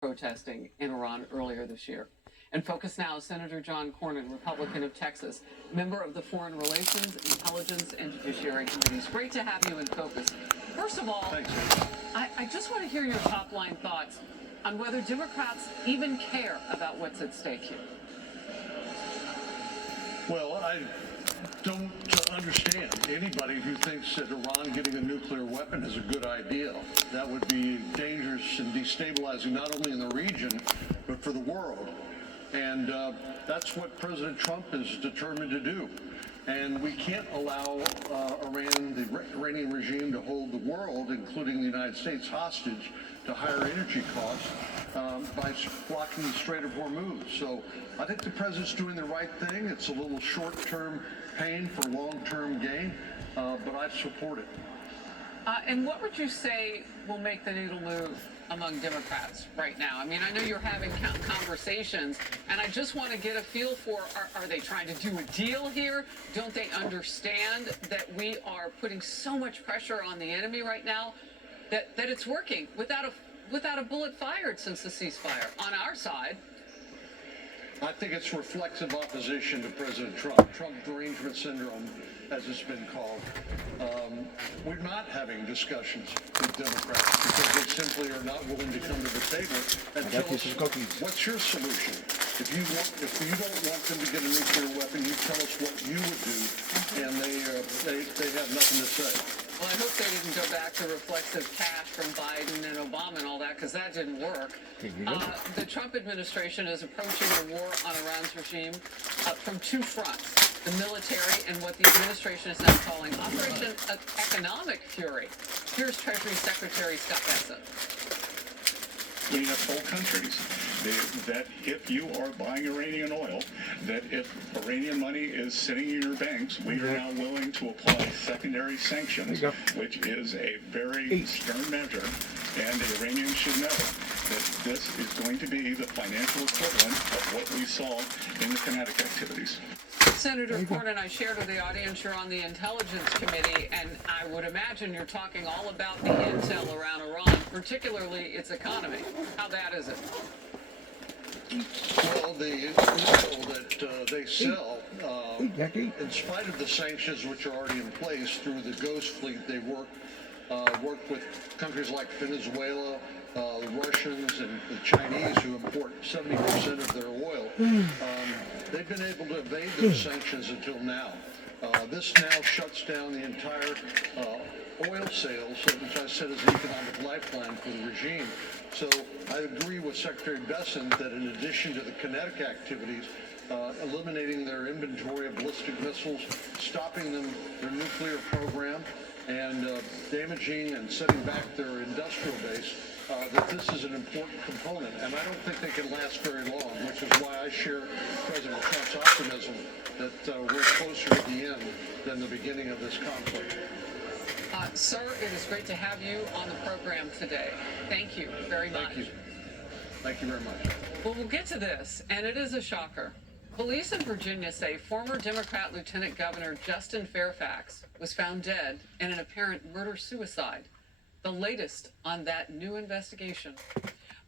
protesting in Iran earlier this year. And Focus Now, Senator John Cornyn, Republican of Texas, member of the Foreign Relations, Intelligence, and Judiciary Committees. Great to have you in Focus. First of all, thanks. I just want to hear your top-line thoughts on whether Democrats even care about what's at stake here. Well, I don't understand anybody who thinks that Iran getting a nuclear weapon is a good idea. That would be dangerous and destabilizing not only in the region, but for the world. And that's what President Trump is determined to do. And we can't allow Iran, the Iranian regime, to hold the world, including the United States, hostage to higher energy costs by blocking the Strait of Hormuz. So I think the president's doing the right thing. It's a little short-term pain for long-term gain, but I support it. And what would you say will make the needle move among Democrats right now? I mean, I know you're having conversations, and I just want to get a feel for, are they trying to do a deal here? Don't they understand that we are putting so much pressure on the enemy right now that it's working without a bullet fired since the ceasefire on our side? I think it's reflexive opposition to President Trump. Trump derangement syndrome, as it's been called. We're not having discussions with Democrats because they simply are not willing to come to the table and tell us, what's your solution? If you don't want them to get a nuclear weapon, you tell us what you would do, and they have nothing to say. Well, I hope they didn't go back to reflexive cash from Biden and Obama and all that, because that didn't work. The Trump administration is approaching the war on Iran's regime from two fronts, the military and what the administration is now calling Operation Economic Fury. Here's Treasury Secretary Scott Bessent. We have whole countries that if you are buying Iranian oil, that if Iranian money is sitting in your banks, we are now willing to apply secondary sanctions, which is a very stern measure, and the Iranians should know that this is going to be the financial equivalent of what we saw in the kinetic activities. Senator Cornyn, I shared with the audience you're on the Intelligence Committee, and I would imagine you're talking all about the intel around Iran, particularly its economy. How bad is it? Well, the oil that they sell, in spite of the sanctions which are already in place through the Ghost Fleet, they work with countries like Venezuela, the Russians, and the Chinese, who import 70% of their oil. They've been able to evade those sanctions until now. This now shuts down the entire oil sales, which I said is an economic lifeline for the regime. So I agree with Secretary Bessent that in addition to the kinetic activities, eliminating their inventory of ballistic missiles, stopping their nuclear program, and damaging and setting back their industrial base, that this is an important component. And I don't think they can last very long, which is why I share President Trump's optimism that we're closer to the end than the beginning of this conflict. Sir, it is great to have you on the program today. Thank you very much. Thank you. Thank you very much. Well, we'll get to this, and it is a shocker. Police in Virginia say former Democrat Lieutenant Governor Justin Fairfax was found dead in an apparent murder-suicide, the latest on that new investigation.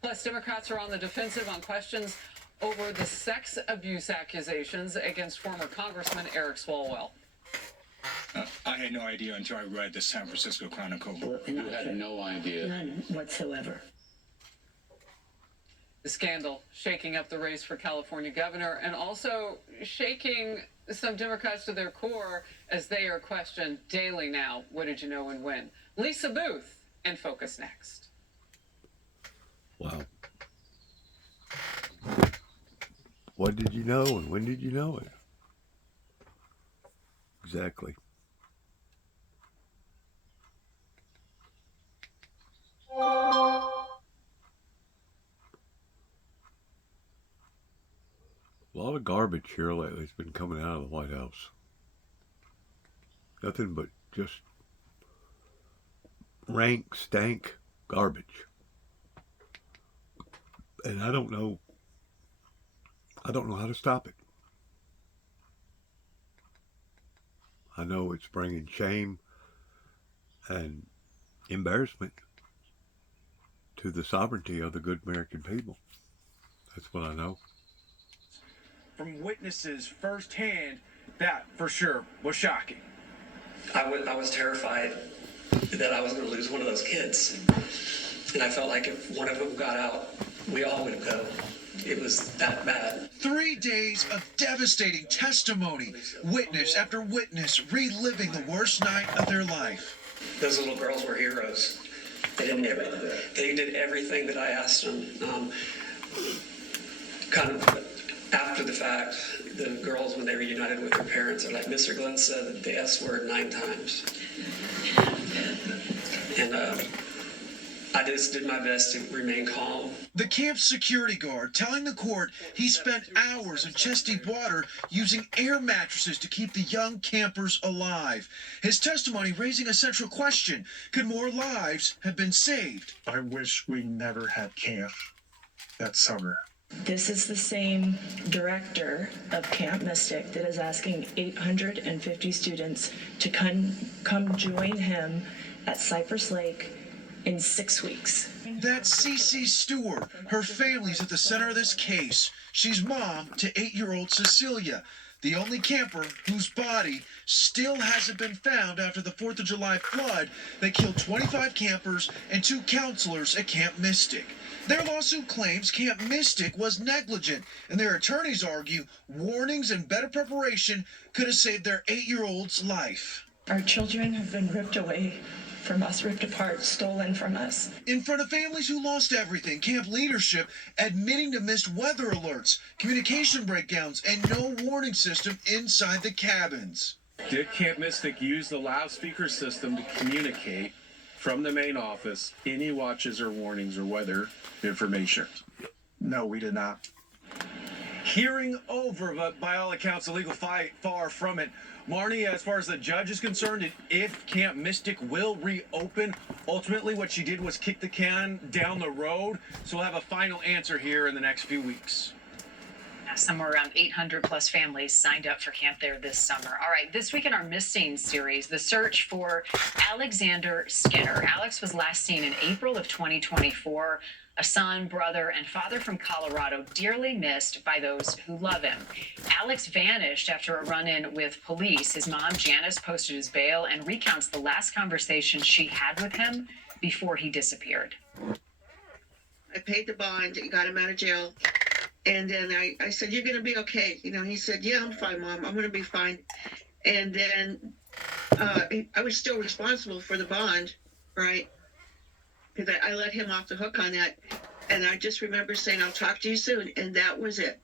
Plus, Democrats are on the defensive on questions over the sex abuse accusations against former Congressman Eric Swalwell. I had no idea until I read the San Francisco Chronicle. You had no idea? None whatsoever. The scandal shaking up the race for California governor and also shaking some Democrats to their core as they are questioned daily now. What did you know and when? Lisa Booth and Focus next. Wow. What did you know and when did you know it? Exactly. A lot of garbage here lately has been coming out of the White House. Nothing but just rank, stank garbage. And I don't know how to stop it. I know it's bringing shame and embarrassment to the sovereignty of the good American people. That's what I know. From witnesses firsthand, that for sure was shocking. I was terrified that I was going to lose one of those kids. And I felt like if one of them got out, we all would go. It was that bad. 3 days of devastating testimony, witness after witness reliving the worst night of their life. Those little girls were heroes. They did everything that I asked them. Kind of after the fact, the girls, when they reunited with their parents, are like, Mr. Glenn said the S word 9 times. And I just did my best to remain calm. The camp's security guard telling the court he spent hours in chest deep water using air mattresses to keep the young campers alive. His testimony raising a central question: could more lives have been saved? I wish we never had camp that summer. This is the same director of Camp Mystic that is asking 850 students to come join him at Cypress Lake in 6 weeks. That's Cece Stewart. Her family's at the center of this case. She's mom to 8-year-old Cecilia, the only camper whose body still hasn't been found after the 4th of July flood that killed 25 campers and 2 counselors at Camp Mystic. Their lawsuit claims Camp Mystic was negligent, and their attorneys argue warnings and better preparation could have saved their 8-year-old's life. Our children have been ripped away from us, ripped apart, stolen from us. In front of families who lost everything, camp leadership admitting to missed weather alerts, communication breakdowns, and no warning system inside the cabins. Did Camp Mystic use the loudspeaker system to communicate from the main office any watches or warnings or weather information? No, we did not. Hearing over, but by all accounts, a legal fight, far from it. Marnie, as far as the judge is concerned, if Camp Mystic will reopen, ultimately what she did was kick the can down the road. So we'll have a final answer here in the next few weeks. Somewhere around 800 plus families signed up for camp there this summer. All right, this week in our Missing series, the search for Alexander Skinner. Alex was last seen in April of 2024. A son, brother, and father from Colorado, dearly missed by those who love him. Alex vanished after a run-in with police. His mom, Janice, posted his bail and recounts the last conversation she had with him before he disappeared. I paid the bond, got him out of jail. And then I said, "You're going to be okay." You know, he said, "Yeah, I'm fine, Mom. I'm going to be fine." And then I was still responsible for the bond, right? Because I let him off the hook on that. And I just remember saying, "I'll talk to you soon." And that was it.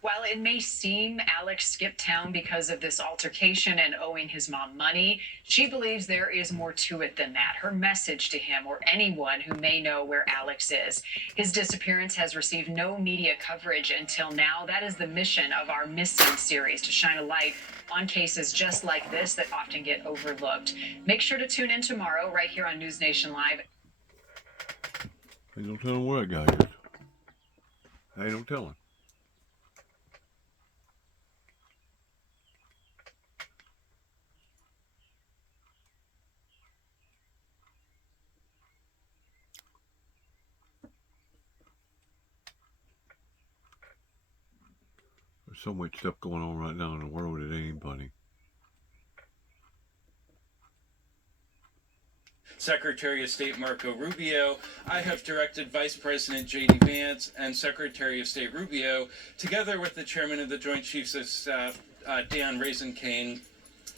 While it may seem Alex skipped town because of this altercation and owing his mom money, she believes there is more to it than that. Her message to him or anyone who may know where Alex is. His disappearance has received no media coverage until now. That is the mission of our Missing series, to shine a light on cases just like this that often get overlooked. Make sure to tune in tomorrow right here on News Nation Live. They don't tell him where that guy is. They don't tell him. There's so much stuff going on right now in the world, it ain't funny. Secretary of State Marco Rubio, I have directed Vice President J.D. Vance and Secretary of State Rubio, together with the Chairman of the Joint Chiefs of Staff, Dan Raisen-Kane,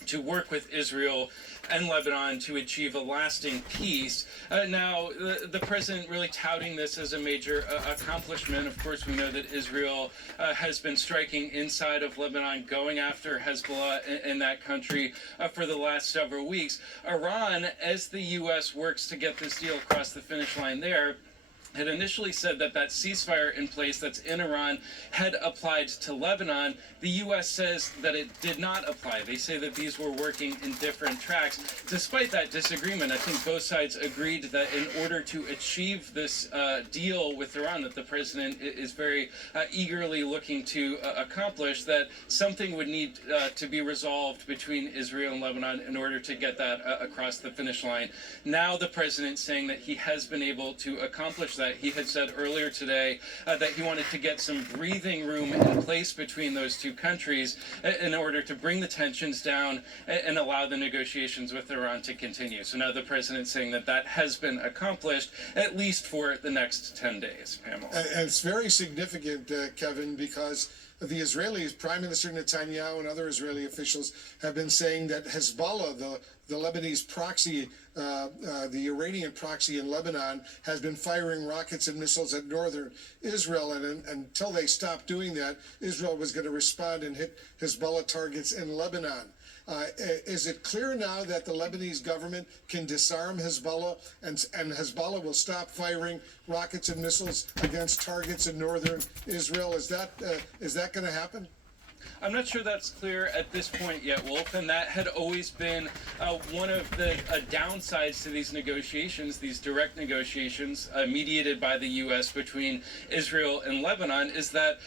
to work with Israel and Lebanon to achieve a lasting peace. Now, the president really touting this as a major accomplishment. Of course, we know that Israel has been striking inside of Lebanon, going after Hezbollah in that country for the last several weeks. Iran, as the U.S. works to get this deal across the finish line there, had initially said that that ceasefire in place that's in Iran had applied to Lebanon. The U.S. says that it did not apply. They say that these were working in different tracks. Despite that disagreement, I think both sides agreed that in order to achieve this deal with Iran that the president is very eagerly looking to accomplish, that something would need to be resolved between Israel and Lebanon in order to get that across the finish line. Now the president saying that he has been able to accomplish that. He had said earlier today that he wanted to get some breathing room in place between those two countries in order to bring the tensions down and allow the negotiations with Iran to continue. So now the president saying that that has been accomplished, at least for the next 10 days. Pamela. And it's very significant, Kevin, because the Israelis, Prime Minister Netanyahu and other Israeli officials have been saying that Hezbollah, the Lebanese proxy, the Iranian proxy in Lebanon, has been firing rockets and missiles at northern Israel. And until they stopped doing that, Israel was going to respond and hit Hezbollah targets in Lebanon. Is it clear now that the Lebanese government can disarm Hezbollah and Hezbollah will stop firing rockets and missiles against targets in northern Israel? Is that going to happen? I'm not sure that's clear at this point yet, Wolf, and that had always been one of the downsides to these negotiations, these direct negotiations mediated by the U.S. between Israel and Lebanon, is that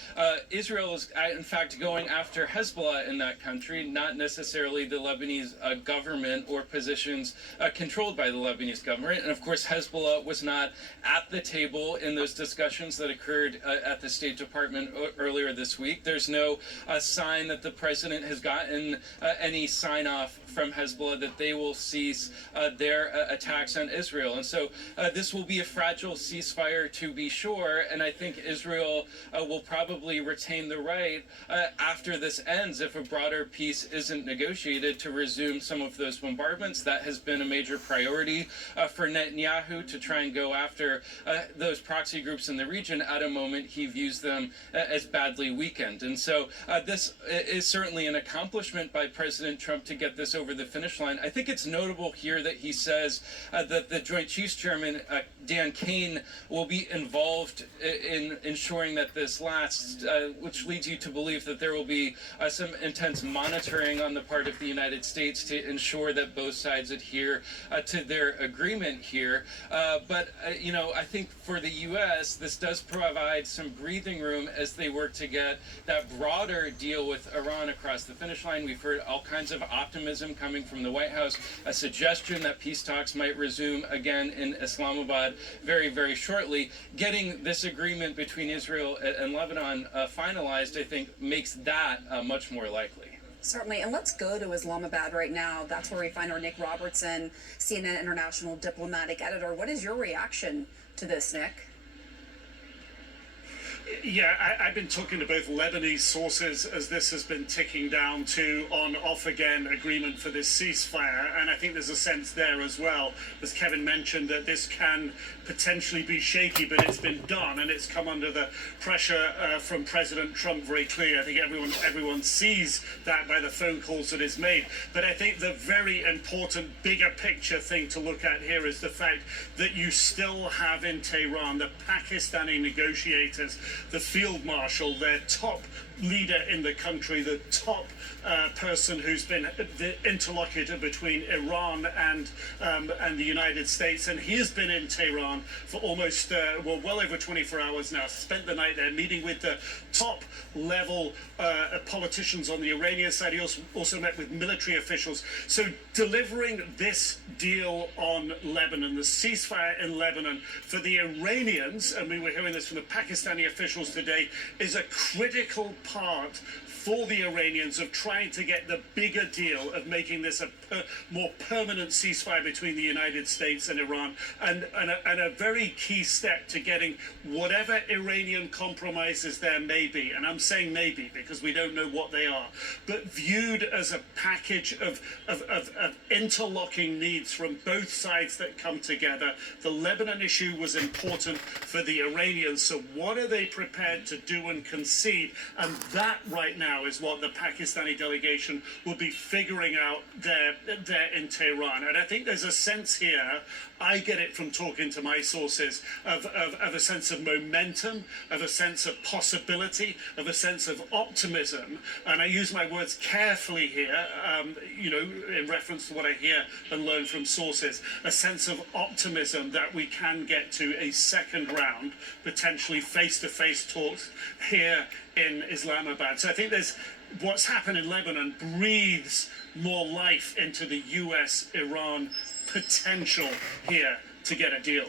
Israel is, in fact, going after Hezbollah in that country, not necessarily the Lebanese government or positions controlled by the Lebanese government. And, of course, Hezbollah was not at the table in those discussions that occurred at the State Department earlier this week. There's no sign that the president has gotten any sign-off from Hezbollah that they will cease their attacks on Israel. And so this will be a fragile ceasefire, to be sure, and I think Israel will probably retain the right after this ends, if a broader peace isn't negotiated, to resume some of those bombardments. That has been a major priority for Netanyahu, to try and go after those proxy groups in the region at a moment he views them as badly weakened. And so this is certainly an accomplishment by President Trump to get this over the finish line. I think it's notable here that he says that the Joint Chiefs Chairman, Dan Kane, will be involved in ensuring that this lasts, which leads you to believe that there will be some intense monitoring on the part of the United States to ensure that both sides adhere to their agreement here. But I think for the U.S., this does provide some breathing room as they work to get that broader deal with Iran across the finish line. We've heard all kinds of optimism coming from the White House, a suggestion that peace talks might resume again in Islamabad very, very shortly. Getting this agreement between Israel and Lebanon finalized, I think, makes that much more likely. Certainly. And let's go to Islamabad right now. That's where we find our Nick Robertson, CNN international diplomatic editor. What is your reaction to this, Nick? Yeah, I've been talking to both Lebanese sources as this has been ticking down to on-off again agreement for this ceasefire, and I think there's a sense there as well, as Kevin mentioned, that this can potentially be shaky, but it's been done, and it's come under the pressure from President Trump very clear. I think everyone sees that by the phone calls that is made. But I think the very important, bigger picture thing to look at here is the fact that you still have in Tehran the Pakistani negotiators, the field marshal, their top leader in the country, the top person who's been the interlocutor between Iran and the United States, and he has been in Tehran for almost well over 24 hours now. Spent the night there meeting with the top level politicians on the Iranian side. He also met with military officials. So delivering this deal on Lebanon, the ceasefire in Lebanon, for the Iranians, and we were hearing this from the Pakistani officials today, is a critical part for the Iranians of trying to get the bigger deal of making this a more permanent ceasefire between the United States and Iran, and a very key step to getting whatever Iranian compromises there may be, and I'm saying maybe because we don't know what they are, but viewed as a package of interlocking needs from both sides that come together. The Lebanon issue was important for the Iranians, so what are they prepared to do and concede? And that right now is what the Pakistani delegation will be figuring out there in Tehran. And I think there's a sense here I get it from talking to my sources of a sense of momentum, of a sense of possibility, of a sense of optimism. And I use my words carefully here, in reference to what I hear and learn from sources, a sense of optimism that we can get to a second round, potentially face-to-face talks here in Islamabad. So I think what's happened in Lebanon breathes more life into the US-Iran potential here to get a deal.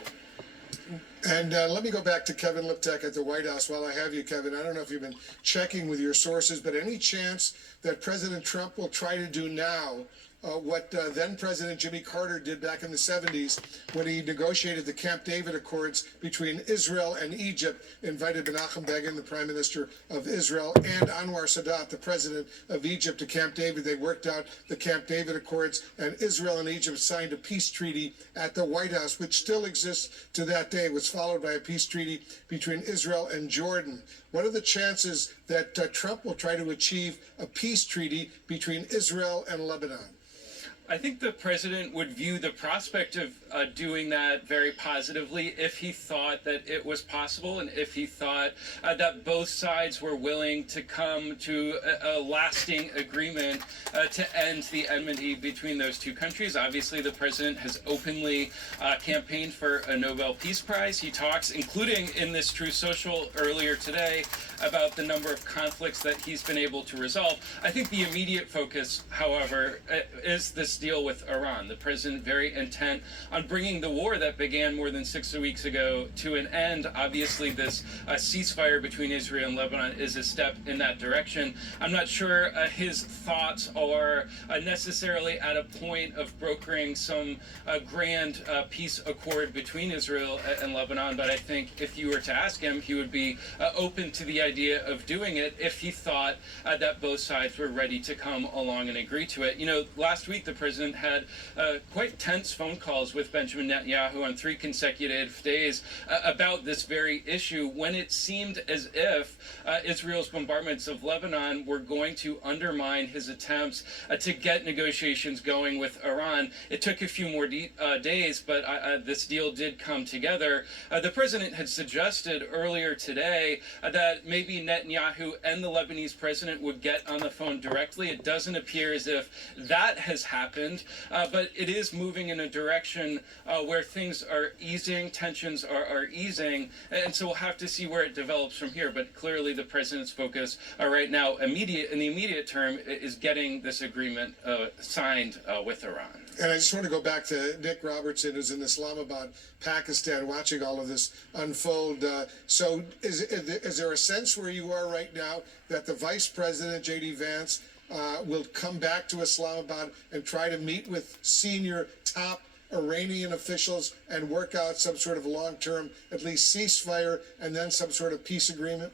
And let me go back to Kevin Liptak at the White House. While I have you, Kevin, I don't know if you've been checking with your sources, but any chance that President Trump will try to do now what then President Jimmy Carter did back in the 70s when he negotiated the Camp David Accords between Israel and Egypt, invited Menachem Begin, the Prime Minister of Israel, and Anwar Sadat, the President of Egypt, to Camp David. They worked out the Camp David Accords, and Israel and Egypt signed a peace treaty at the White House, which still exists to that day. It was followed by a peace treaty between Israel and Jordan. What are the chances that Trump will try to achieve a peace treaty between Israel and Lebanon? I think the president would view the prospect of doing that very positively if he thought that it was possible and if he thought that both sides were willing to come to a lasting agreement to end the enmity between those two countries. Obviously, the president has openly campaigned for a Nobel Peace Prize. He talks, including in this Truth Social earlier today, about the number of conflicts that he's been able to resolve. I think the immediate focus, however, is this deal with Iran. The president very intent on bringing the war that began more than 6 weeks ago to an end. Obviously, this ceasefire between Israel and Lebanon is a step in that direction. I'm not sure his thoughts are necessarily at a point of brokering some grand peace accord between Israel and Lebanon, but I think if you were to ask him, he would be open to the idea of doing it if he thought that both sides were ready to come along and agree to it. You know, last week the president had quite tense phone calls with Benjamin Netanyahu on 3 consecutive days about this very issue, when it seemed as if Israel's bombardments of Lebanon were going to undermine his attempts to get negotiations going with Iran. It took a few more days, but this deal did come together. The president had suggested earlier today that maybe Netanyahu and the Lebanese president would get on the phone directly. It doesn't appear as if that has happened, but it is moving in a direction where things are easing, tensions are easing, and so we'll have to see where it develops from here. But clearly the president's focus right now, in the immediate term, is getting this agreement signed with Iran. And I just want to go back to Nick Robertson, who's in Islamabad, Pakistan, watching all of this unfold. So is there a sense where you are right now that the Vice President, J.D. Vance, will come back to Islamabad and try to meet with senior top Iranian officials and work out some sort of long-term, at least ceasefire, and then some sort of peace agreement?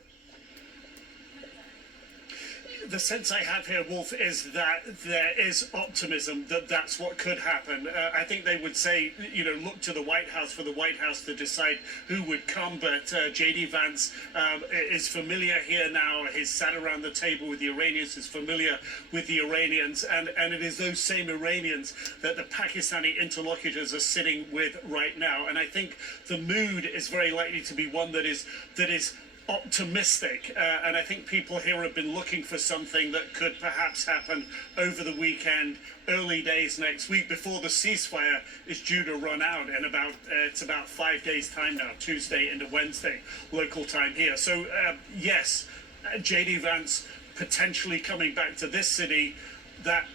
The sense I have here, Wolf, is that there is optimism that that's what could happen. I think they would say, look to the White House for the White House to decide who would come, but J.D. Vance is familiar here now. He's sat around the table with the Iranians, is familiar with the Iranians, and it is those same Iranians that the Pakistani interlocutors are sitting with right now. And I think the mood is very likely to be one that is optimistic, and I think people here have been looking for something that could perhaps happen over the weekend, early days next week, before the ceasefire is due to run out in it's about 5 days time now, Tuesday into Wednesday local time here. So yes, J.D. Vance potentially coming back to this city, that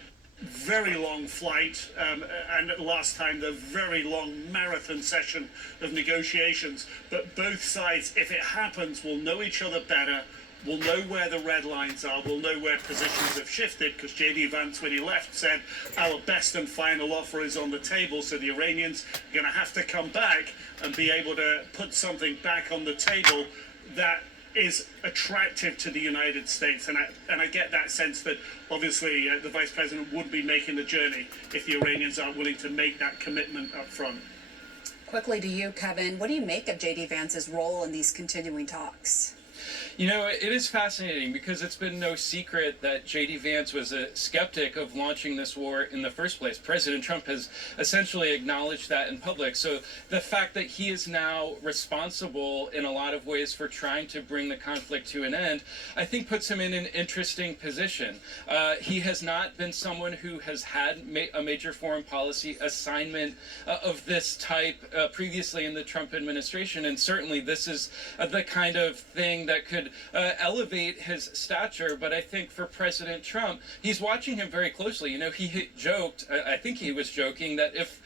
very long flight, and last time the very long marathon session of negotiations. But both sides, if it happens, will know each other better, will know where the red lines are, will know where positions have shifted, because J.D. Vance, when he left, said our best and final offer is on the table. So the Iranians are going to have to come back and be able to put something back on the table that is attractive to the United States, and I get that sense that obviously the Vice President would be making the journey if the Iranians aren't willing to make that commitment up front. Quickly to you, Kevin, what do you make of J.D. Vance's role in these continuing talks? You know, it is fascinating because it's been no secret that J.D. Vance was a skeptic of launching this war in the first place. President Trump has essentially acknowledged that in public. So the fact that he is now responsible in a lot of ways for trying to bring the conflict to an end, I think puts him in an interesting position. He has not been someone who has had a major foreign policy assignment of this type previously in the Trump administration, and certainly this is the kind of thing that could elevate his stature. But I think for President Trump, he's watching him very closely. You know, he joked, I think he was joking, that if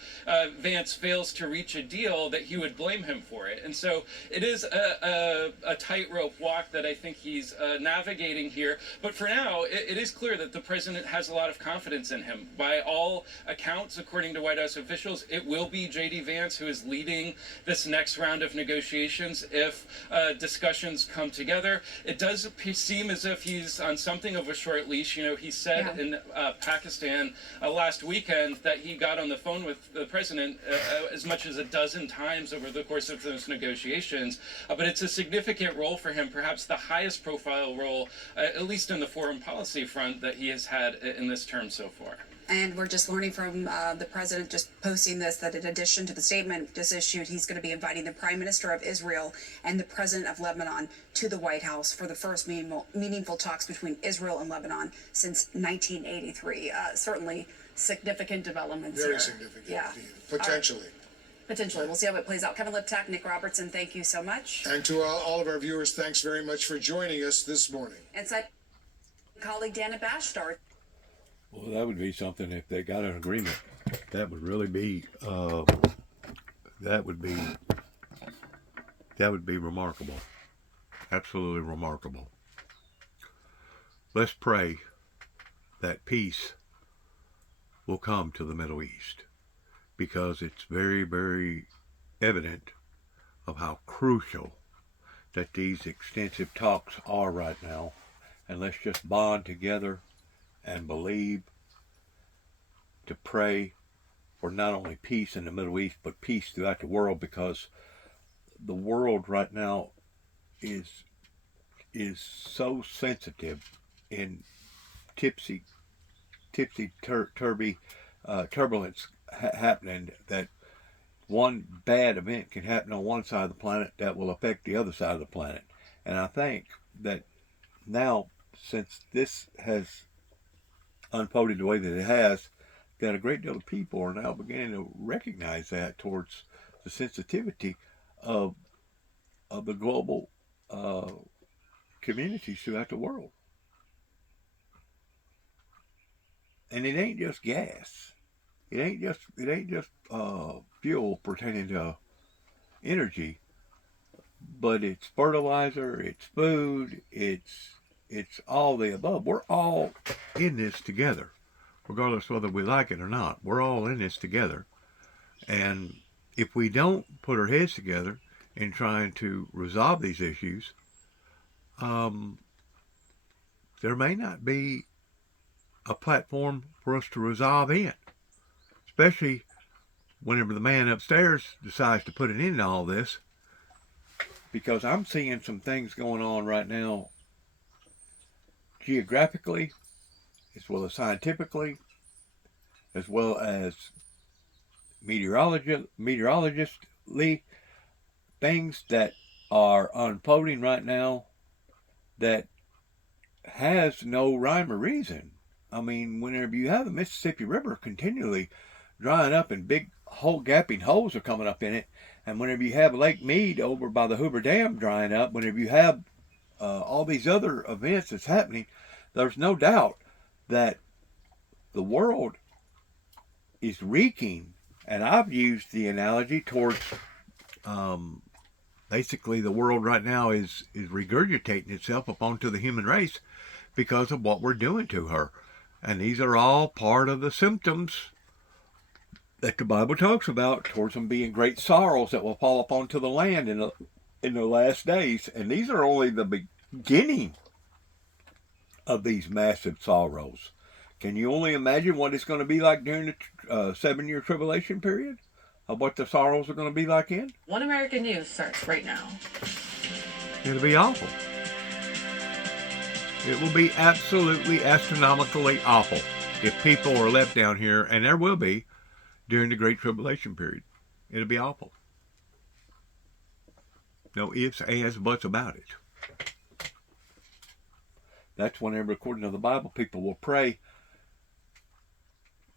Vance fails to reach a deal, that he would blame him for it. And so it is a tightrope walk that I think he's navigating here. But for now, it is clear that the president has a lot of confidence in him. By all accounts, according to White House officials, it will be J.D. Vance who is leading this next round of negotiations if discussions come together. It does seem as if he's on something of a short leash. You know, he said in Pakistan last weekend that he got on the phone with the president as much as a dozen times over the course of those negotiations. But it's a significant role for him, perhaps the highest profile role, at least in the foreign policy front, that he has had in this term so far. And we're just learning from the president just posting this, that in addition to the statement just issued, he's going to be inviting the Prime Minister of Israel and the President of Lebanon to the White House for the first meaningful talks between Israel and Lebanon since 1983. Certainly significant developments Very here. significant, Yeah. potentially. Potentially. We'll see how it plays out. Kevin Liptak, Nick Robertson, thank you so much. And to all of our viewers, thanks very much for joining us this morning. And colleague Dana Bashtar. Well, that would be something if they got an agreement. That would really be, that would be remarkable. Absolutely remarkable. Let's pray that peace will come to the Middle East, because it's very, very evident of how crucial that these extensive talks are right now. And let's just bond together and believe, to pray for not only peace in the Middle East, but peace throughout the world, because the world right now is so sensitive in turbulence happening, that one bad event can happen on one side of the planet that will affect the other side of the planet. And I think that now, since this has unfolded the way that it has, that a great deal of people are now beginning to recognize that towards the sensitivity of the global communities throughout the world. And it ain't just gas. It ain't just fuel pertaining to energy, but it's fertilizer, it's food, it's all the above. We're all in this together, regardless whether we like it or not. We're all in this together. And if we don't put our heads together in trying to resolve these issues, there may not be a platform for us to resolve in, especially whenever the man upstairs decides to put an end to all this, because I'm seeing some things going on right now geographically, as well as scientifically, as well as meteorologically, things that are unfolding right now that has no rhyme or reason. I mean, whenever you have the Mississippi River continually drying up and big gaping holes are coming up in it, and whenever you have Lake Mead over by the Hoover Dam drying up, whenever you have all these other events that's happening, there's no doubt that the world is reeking. And I've used the analogy towards basically the world right now is regurgitating itself up onto the human race because of what we're doing to her. And these are all part of the symptoms that the Bible talks about, towards them being great sorrows that will fall upon the land in the last days. And these are only the beginning of these massive sorrows. Can you only imagine what it's going to be like during the 7-year tribulation period? Of what the sorrows are going to be like in? One American News starts right now. It'll be awful. It will be absolutely astronomically awful if people are left down here, and there will be during the Great Tribulation period. It'll be awful. No ifs, ands, buts about it. That's whenever, according to the Bible, people will pray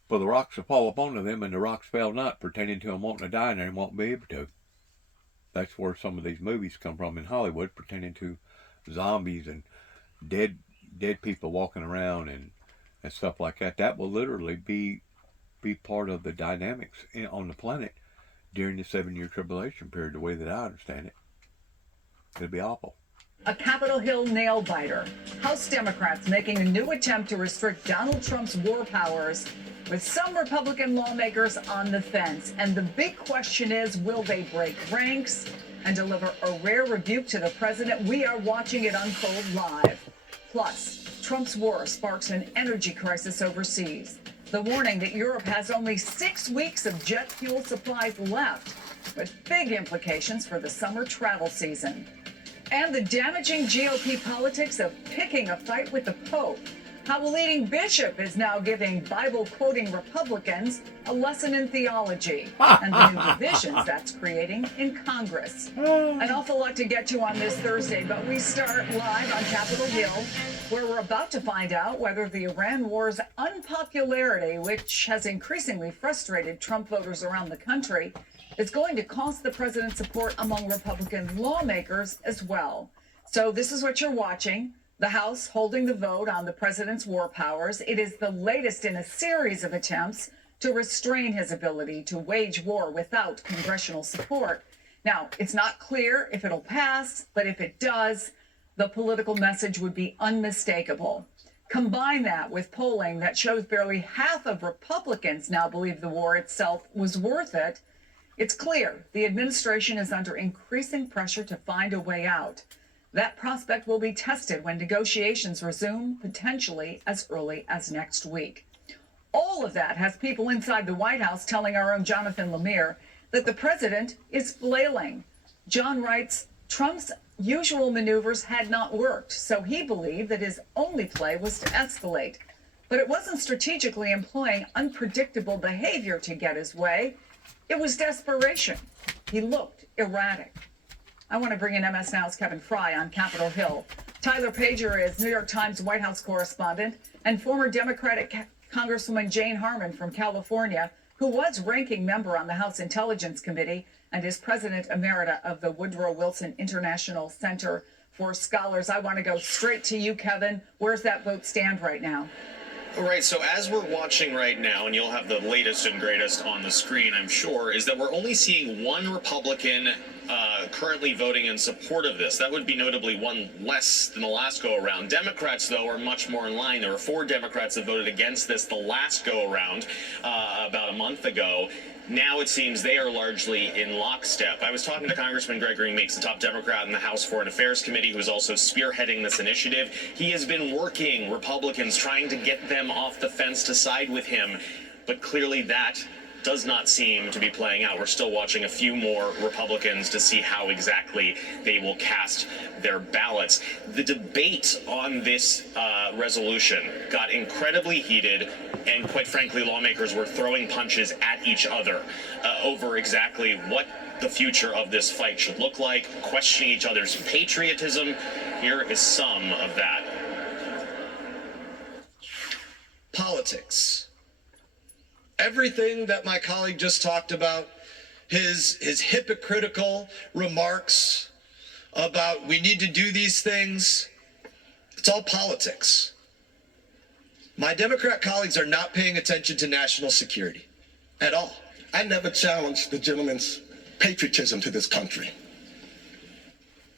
for the rocks to fall upon them, and the rocks fell not, pertaining to them wanting to die, and they won't be able to. That's where some of these movies come from in Hollywood, pertaining to zombies and dead people walking around and stuff like that. That will literally be part of the dynamics on the planet during the 7-year tribulation period, the way that I understand it. It'll be awful. A Capitol Hill nail biter. House Democrats making a new attempt to restrict Donald Trump's war powers, with some Republican lawmakers on the fence. And the big question is, will they break ranks and deliver a rare rebuke to the president? We are watching it unfold live. Plus, Trump's war sparks an energy crisis overseas. The warning that Europe has only 6 weeks of jet fuel supplies left, with big implications for the summer travel season. And the damaging GOP politics of picking a fight with the Pope. How a leading bishop is now giving Bible-quoting Republicans a lesson in theology. And the new divisions that's creating in Congress. An awful lot to get to on this Thursday, but we start live on Capitol Hill, where we're about to find out whether the Iran war's unpopularity, which has increasingly frustrated Trump voters around the country, is going to cost the president support among Republican lawmakers as well. So this is what you're watching. The House holding the vote on the president's war powers. It is the latest in a series of attempts to restrain his ability to wage war without congressional support. Now, it's not clear if it'll pass, but if it does, the political message would be unmistakable. Combine that with polling that shows barely half of Republicans now believe the war itself was worth it. It's clear the administration is under increasing pressure to find a way out. That prospect will be tested when negotiations resume, potentially as early as next week. All of that has people inside the White House telling our own Jonathan Lemire that the president is flailing. John writes, Trump's usual maneuvers had not worked, so he believed that his only play was to escalate. But it wasn't strategically employing unpredictable behavior to get his way. It was desperation. He looked erratic. I want to bring in MS Now's Kevin Fry on Capitol Hill. Tyler Pager is New York Times White House correspondent, and former Democratic Congresswoman Jane Harman from California, who was ranking member on the House Intelligence Committee and is president emerita of the Woodrow Wilson International Center for Scholars. I want to go straight to you, Kevin. Where's that vote stand right now? All right, so as we're watching right now, and you'll have the latest and greatest on the screen, I'm sure, is that we're only seeing one Republican currently voting in support of this. That would be notably one less than the last go-around. Democrats, though, are much more in line. There were 4 Democrats that voted against this the last go-around about a month ago. Now it seems they are largely in lockstep. I was talking to Congressman Gregory Meeks, the top Democrat in the House Foreign Affairs Committee, who is also spearheading this initiative. He has been working Republicans, trying to get them off the fence to side with him, but clearly that does not seem to be playing out. We're still watching a few more Republicans to see how exactly they will cast their ballots. The debate on this resolution got incredibly heated, and quite frankly, lawmakers were throwing punches at each other over exactly what the future of this fight should look like, questioning each other's patriotism. Here is some of that. Politics. Everything that my colleague just talked about, his hypocritical remarks about we need to do these things, it's all politics. My Democrat colleagues are not paying attention to national security at all. I never challenged the gentleman's patriotism to this country.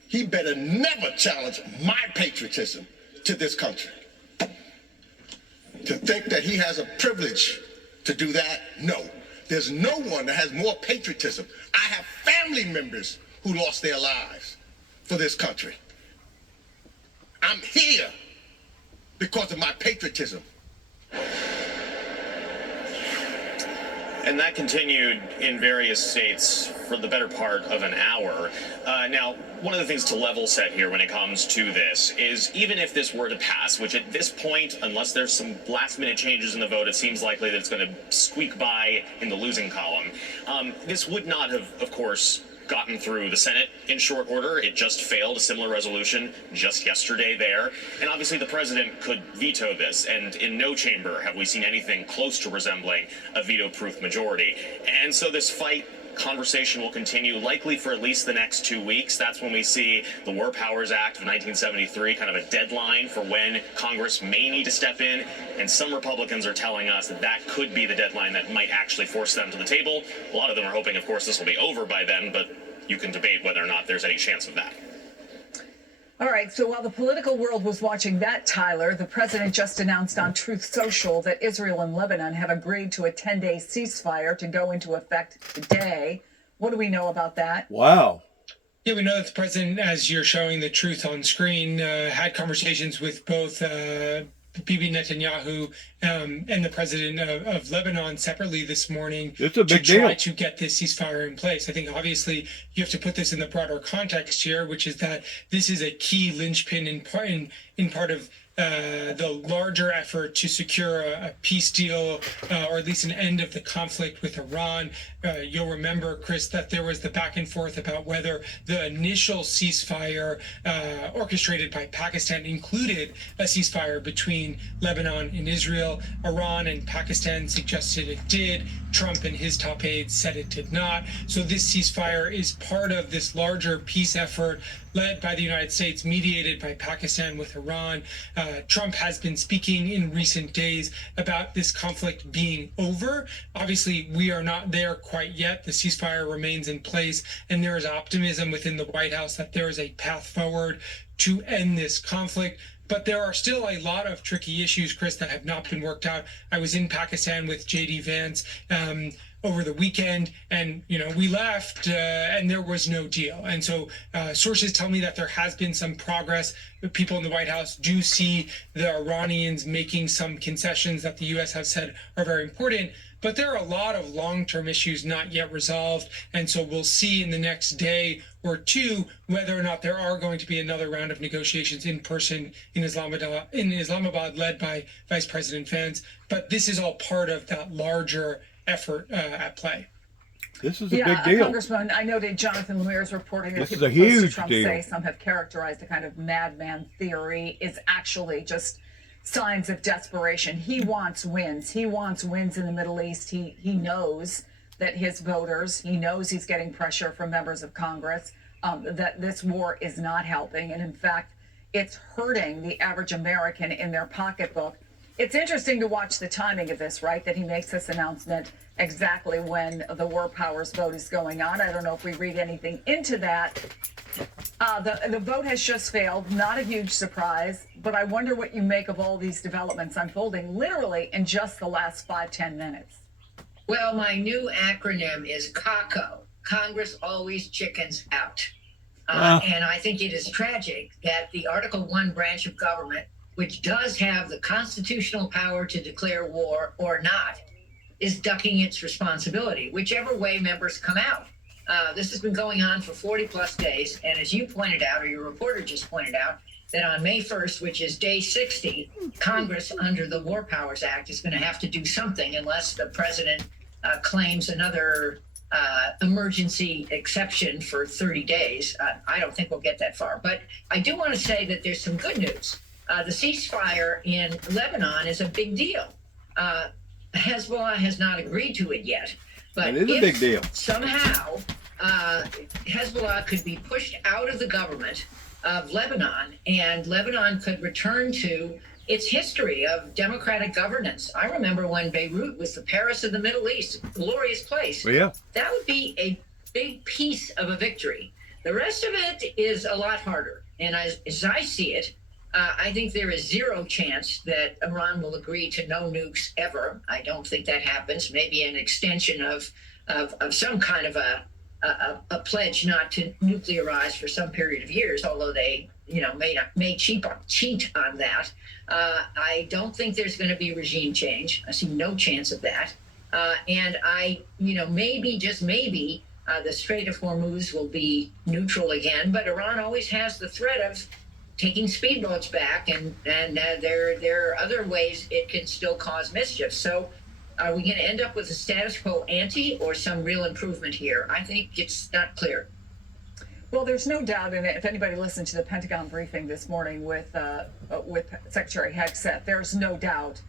He better never challenge my patriotism to this country. To think that he has a privilege to do that, no. There's no one that has more patriotism. I have family members who lost their lives for this country. I'm here because of my patriotism. And that continued in various states for the better part of an hour. Now, one of the things to level set here when it comes to this is even if this were to pass, which at this point, unless there's some last minute changes in the vote, it seems likely that it's going to squeak by in the losing column. This would not have, of course, gotten through the Senate in short order. It just failed a similar resolution just yesterday there. And obviously the president could veto this. And in no chamber have we seen anything close to resembling a veto-proof majority. And so this conversation will continue likely for at least the next 2 weeks. That's when we see the War Powers Act of 1973, kind of a deadline for when Congress may need to step in. And some Republicans are telling us that that could be the deadline that might actually force them to the table. A lot of them are hoping, of course, this will be over by then, but you can debate whether or not there's any chance of that. All right, so while the political world was watching that, Tyler, the president just announced on Truth Social that Israel and Lebanon have agreed to a 10-day ceasefire to go into effect today. What do we know about that? Wow. Yeah, we know that the president, as you're showing the truth on screen, had conversations with both Bibi Netanyahu and the president of Lebanon separately this morning. It's a big to try deal. to get this ceasefire in place. I think obviously you have to put this in the broader context here, which is that this is a key linchpin in part of the larger effort to secure a peace deal or at least an end of the conflict with Iran. You'll remember, Chris, that there was the back and forth about whether the initial ceasefire orchestrated by Pakistan included a ceasefire between Lebanon and Israel. Iran and Pakistan suggested it did. Trump and his top aides said it did not. So this ceasefire is part of this larger peace effort led by the United States, mediated by Pakistan with Iran. Trump has been speaking in recent days about this conflict being over. Obviously, we are not there quite yet. The ceasefire remains in place, and there is optimism within the White House that there is a path forward to end this conflict. But there are still a lot of tricky issues, Chris, that have not been worked out. I was in Pakistan with J.D. Vance over the weekend, and we left and there was no deal. And so sources tell me that there has been some progress. The people in the White House do see the Iranians making some concessions that the U.S. has said are very important. But there are a lot of long-term issues not yet resolved. And so we'll see in the next day or two whether or not there are going to be another round of negotiations in person in Islamabad led by Vice President Vance. But this is all part of that larger effort at play. This is a big deal. Congressman, I noted Jonathan Lemir's reporting that This is people a close to huge Trump deal. say some have characterized the kind of madman theory is actually just signs of desperation. He wants wins. He wants wins in the Middle East. He knows that his voters, he knows he's getting pressure from members of Congress, that this war is not helping. And in fact, it's hurting the average American in their pocketbook. It's interesting to watch the timing of this, right? That he makes this announcement exactly when the War Powers vote is going on. I don't know if we read anything into that. The vote has just failed, not a huge surprise, but I wonder what you make of all these developments unfolding literally in just the last 5-10 minutes. Well, my new acronym is CACO, Congress Always Chickens Out. And I think it is tragic that the Article 1 branch of government, which does have the constitutional power to declare war or not, is ducking its responsibility, whichever way members come out. This has been going on for 40 plus days. And as you pointed out, or your reporter just pointed out, that on May 1st, which is day 60, Congress under the War Powers Act is going to have to do something unless the president claims another emergency exception for 30 days. I don't think we'll get that far. But I do want to say that there's some good news. The ceasefire in Lebanon is a big deal. Hezbollah has not agreed to it yet. But It is a big deal. Somehow Hezbollah could be pushed out of the government of Lebanon, and Lebanon could return to its history of democratic governance. I remember when Beirut was the Paris of the Middle East, glorious place. Well, yeah. That would be a big piece of a victory. The rest of it is a lot harder. And as I see it, I think there is zero chance that Iran will agree to no nukes ever. I don't think that happens. Maybe an extension of some kind of a pledge not to nuclearize for some period of years, although they may cheat on that. I don't think there's going to be regime change. I see no chance of that. And maybe, just maybe, the Strait of Hormuz will be neutral again. But Iran always has the threat of taking speedboats back, and there are other ways it can still cause mischief. So are we going to end up with a status quo ante or some real improvement here? I think it's not clear. Well, there's no doubt in it. If anybody listened to the Pentagon briefing this morning with Secretary Hegseth, there's no doubt.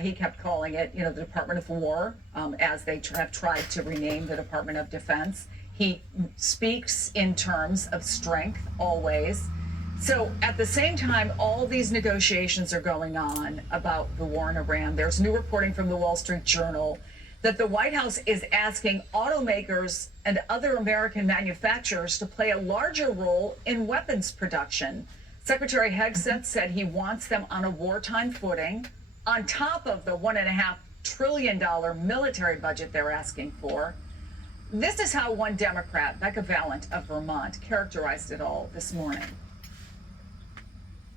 He kept calling it, the Department of War, as they have tried to rename the Department of Defense. He speaks in terms of strength always. So at the same time, all these negotiations are going on about the war in Iran. There's new reporting from the Wall Street Journal that the White House is asking automakers and other American manufacturers to play a larger role in weapons production. Secretary Hegseth said he wants them on a wartime footing, on top of the $1.5 trillion military budget they're asking for. This is how one Democrat, Becca Valent of Vermont, characterized it all this morning.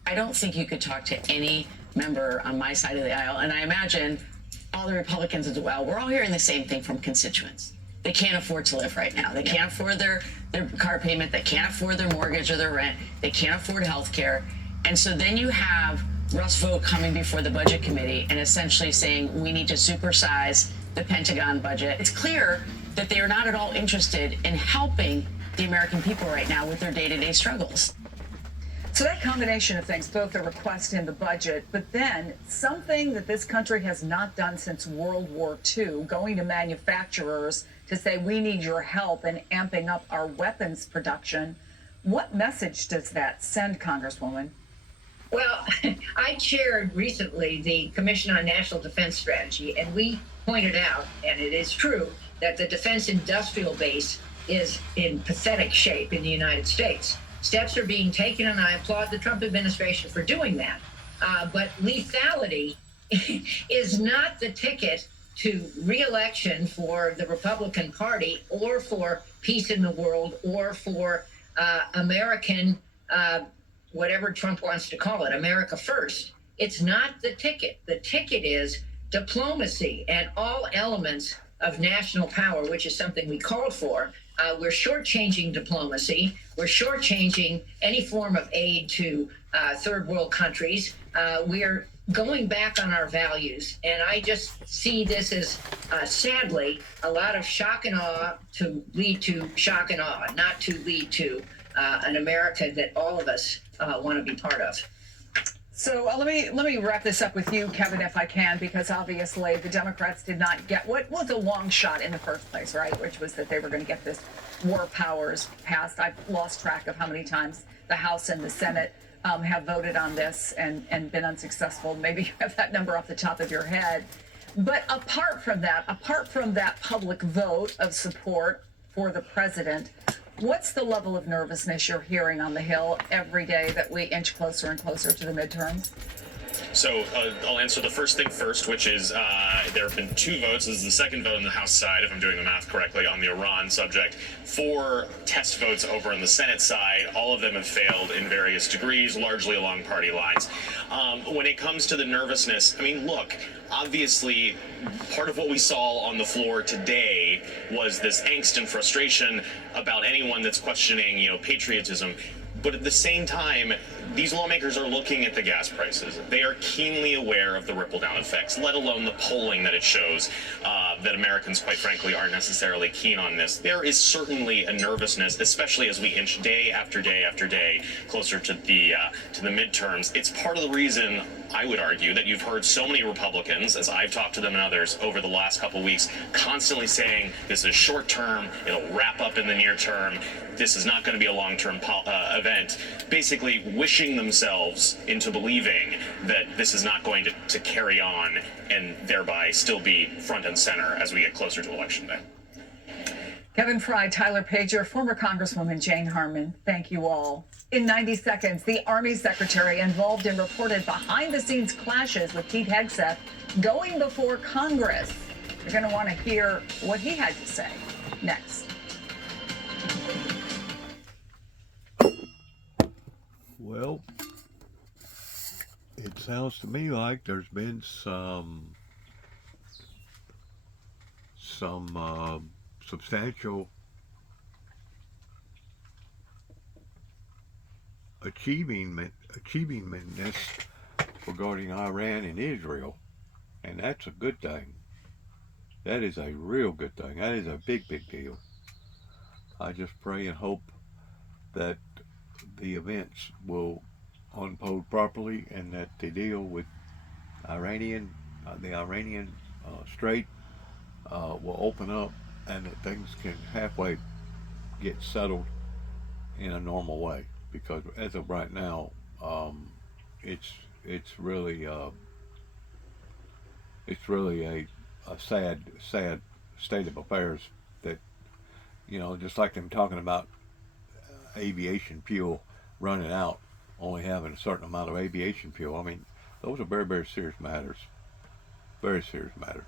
I don't think you could talk to any member on my side of the aisle, and I imagine all the Republicans as well. We're all hearing the same thing from constituents. They can't afford to live right now. They can't afford their car payment. They can't afford their mortgage or their rent. They can't afford health care. And so then you have Russ Vought coming before the Budget Committee and essentially saying we need to supersize the Pentagon budget. It's clear that they are not at all interested in helping the American people right now with their day-to-day struggles. So that combination of things, both a request in the budget, but then something that this country has not done since World War II, going to manufacturers to say, we need your help in amping up our weapons production. What message does that send, Congresswoman? Well, I chaired recently the Commission on National Defense Strategy, and we pointed out, and it is true, that the defense industrial base is in pathetic shape in the United States. Steps are being taken, and I applaud the Trump administration for doing that. But lethality is not the ticket to re-election for the Republican Party or for peace in the world or for American, whatever Trump wants to call it, America first. It's not the ticket. The ticket is diplomacy and all elements of national power, which is something we called for. We're shortchanging diplomacy. We're shortchanging any form of aid to third world countries. We're going back on our values. And I just see this as, sadly, a lot of shock and awe to lead to shock and awe, not to lead to an America that all of us want to be part of. So let me wrap this up with you, Kevin, if I can, because obviously the Democrats did not get what was a long shot in the first place, right? Which was that they were going to get this war powers passed. I've lost track of how many times the House and the Senate have voted on this and been unsuccessful. Maybe you have that number off the top of your head. But apart from that public vote of support for the president, what's the level of nervousness you're hearing on the Hill every day that we inch closer and closer to the midterms? So I'll answer the first thing first, which is there have been 2 votes. This is the second vote on the House side, if I'm doing the math correctly, on the Iran subject. 4 test votes over on the Senate side. All of them have failed in various degrees, largely along party lines. When it comes to the nervousness, I mean, look, obviously, part of what we saw on the floor today was this angst and frustration about anyone that's questioning, patriotism. But at the same time, these lawmakers are looking at the gas prices. They are keenly aware of the ripple-down effects, let alone the polling that it shows that Americans, quite frankly, aren't necessarily keen on this. There is certainly a nervousness, especially as we inch day after day after day closer to the midterms. It's part of the reason, I would argue, that you've heard so many Republicans, as I've talked to them and others over the last couple weeks, constantly saying this is short term, it'll wrap up in the near term, this is not going to be a long-term event, basically wishing themselves into believing that this is not going to carry on and thereby still be front and center as we get closer to Election Day. Kevin Fry, Tyler Pager, former Congresswoman Jane Harman, thank you all. In 90 seconds, the Army Secretary involved in reported behind-the-scenes clashes with Pete Hegseth going before Congress. You're going to want to hear what he had to say next. Well, it sounds to me like there's been some some substantial achievements regarding Iran and Israel, and that's a good thing. That is a real good thing. That is a big deal. I just pray and hope that the events will unfold properly and that the deal with the Iranian Strait will open up and that things can halfway get settled in a normal way. Because as of right now, it's really a sad state of affairs. That, you know, just like them talking about aviation fuel running out, only having a certain amount of aviation fuel. I mean, those are very serious matters. Very serious matters.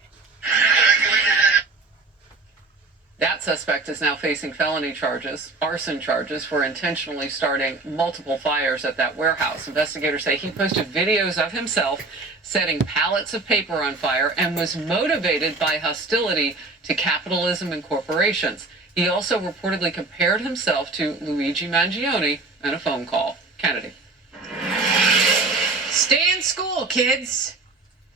That suspect is now facing felony charges, arson charges, for intentionally starting multiple fires at that warehouse. Investigators say he posted videos of himself setting pallets of paper on fire and was motivated by hostility to capitalism and corporations. He also reportedly compared himself to Luigi Mangione in a phone call. Kennedy. Stay in school, kids.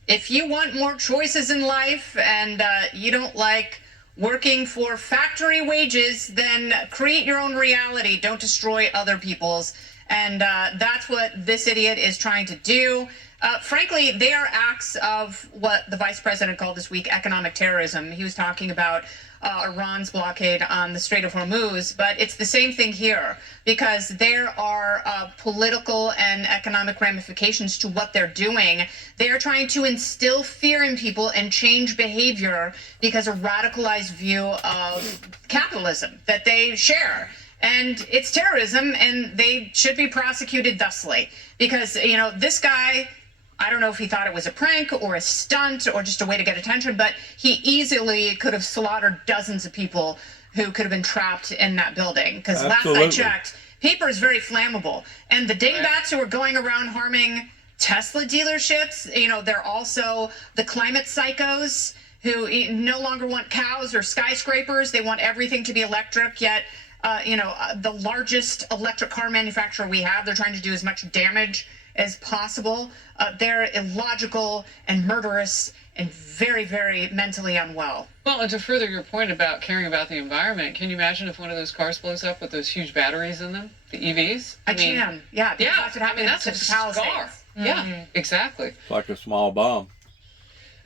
If you want more choices in life and you don't like working for factory wages, then create your own reality. Don't destroy other people's. And that's what this idiot is trying to do. Frankly, they are acts of what the vice president called this week economic terrorism. He was talking about Iran's blockade on the Strait of Hormuz, but it's the same thing here because there are political and economic ramifications to what they're doing. They're trying to instill fear in people and change behavior because of a radicalized view of capitalism that they share. And it's terrorism, and they should be prosecuted thusly because, you know, this guy, I don't know if he thought it was a prank or a stunt or just a way to get attention, but he easily could have slaughtered dozens of people who could have been trapped in that building. Because last I checked, paper is very flammable. And the dingbats who are going around harming Tesla dealerships, you know, they're also the climate psychos who no longer want cows or skyscrapers. They want everything to be electric, yet, you know, the largest electric car manufacturer we have, they're trying to do as much damage as possible. They're illogical and murderous and very mentally unwell. Well, and to further your point about caring about the environment, can you imagine if one of those cars blows up with those huge batteries in them, the EVs? I can, yeah. Yeah, that's what happened that's to a the Palisades. scar. Yeah, exactly. It's like a small bomb.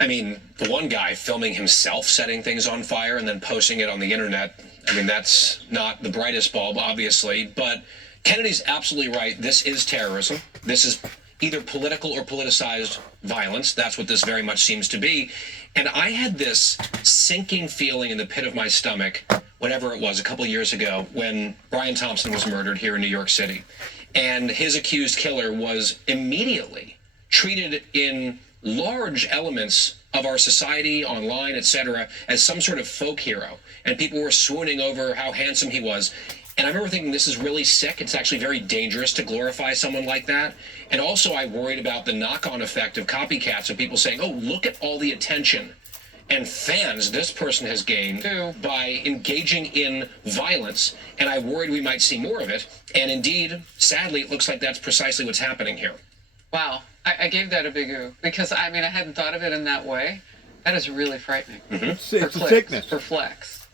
I mean, the one guy filming himself setting things on fire and then posting it on the internet, I mean, that's not the brightest bulb, obviously, but Kennedy's absolutely right. This is terrorism. This is either political or politicized violence. That's what this very much seems to be. And I had this sinking feeling in the pit of my stomach, whenever it was, a couple years ago, when Brian Thompson was murdered here in New York City. And his accused killer was immediately treated in large elements of our society, online, etc., as some sort of folk hero. And people were swooning over how handsome he was. And I remember thinking, this is really sick. It's actually very dangerous to glorify someone like that. And also I worried about the knock-on effect of copycats, of people saying, oh, look at all the attention and fans this person has gained by engaging in violence. And I worried we might see more of it. And indeed, sadly, it looks like that's precisely what's happening here. Wow. I gave that a big ooh because, I mean, I hadn't thought of it in that way. That is really frightening. Mm-hmm. It's a sickness. For Flex.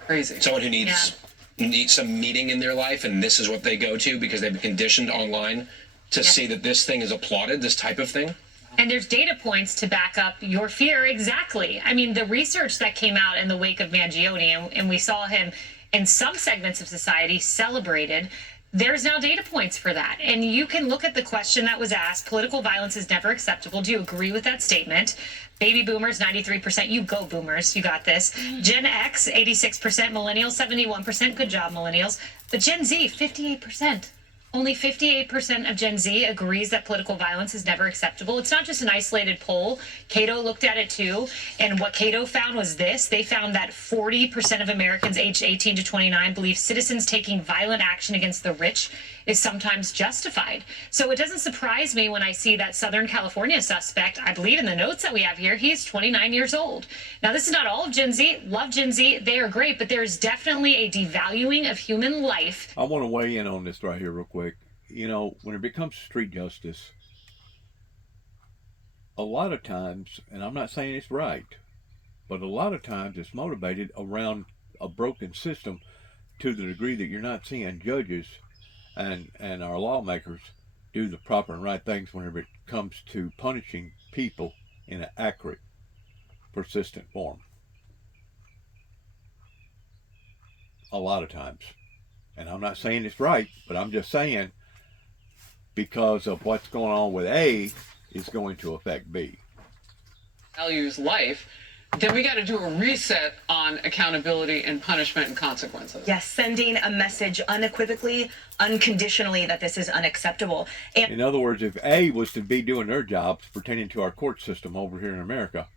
Crazy. Someone who needs some meaning in their life, and this is what they go to because they've been conditioned online to see that this thing is applauded, this type of thing. And there's data points to back up your fear. Exactly. I mean, the research that came out in the wake of Mangione, and we saw him in some segments of society celebrated, there's now data points for that. And you can look at the question that was asked, political violence is never acceptable. Do you agree with that statement? Baby boomers, 93%. You go boomers. You got this. Gen X, 86%. Millennials, 71%. Good job, millennials. But Gen Z, 58%. Only 58% of Gen Z agrees that political violence is never acceptable. It's not just an isolated poll. Cato looked at it too. And what Cato found was this. They found that 40% of Americans aged 18 to 29 believe citizens taking violent action against the rich is sometimes justified. So it doesn't surprise me when I see that Southern California suspect, I believe in the notes that we have here, he's 29 years old. Now, this is not all of Gen Z. Love Gen Z. They are great, but there's definitely a devaluing of human life. I want to weigh in on this right here real quick. You know, when it becomes street justice, a lot of times, and I'm not saying it's right, but a lot of times it's motivated around a broken system to the degree that you're not seeing judges and our lawmakers do the proper and right things whenever it comes to punishing people in an accurate, persistent form. A lot of times. And I'm not saying it's right, but I'm just saying because of what's going on with A is going to affect B. Values life, then we got to do a reset on accountability and punishment and consequences. Yes, sending a message unequivocally, unconditionally that this is unacceptable. And in other words, if A was to be doing their jobs pertaining to our court system over here in America,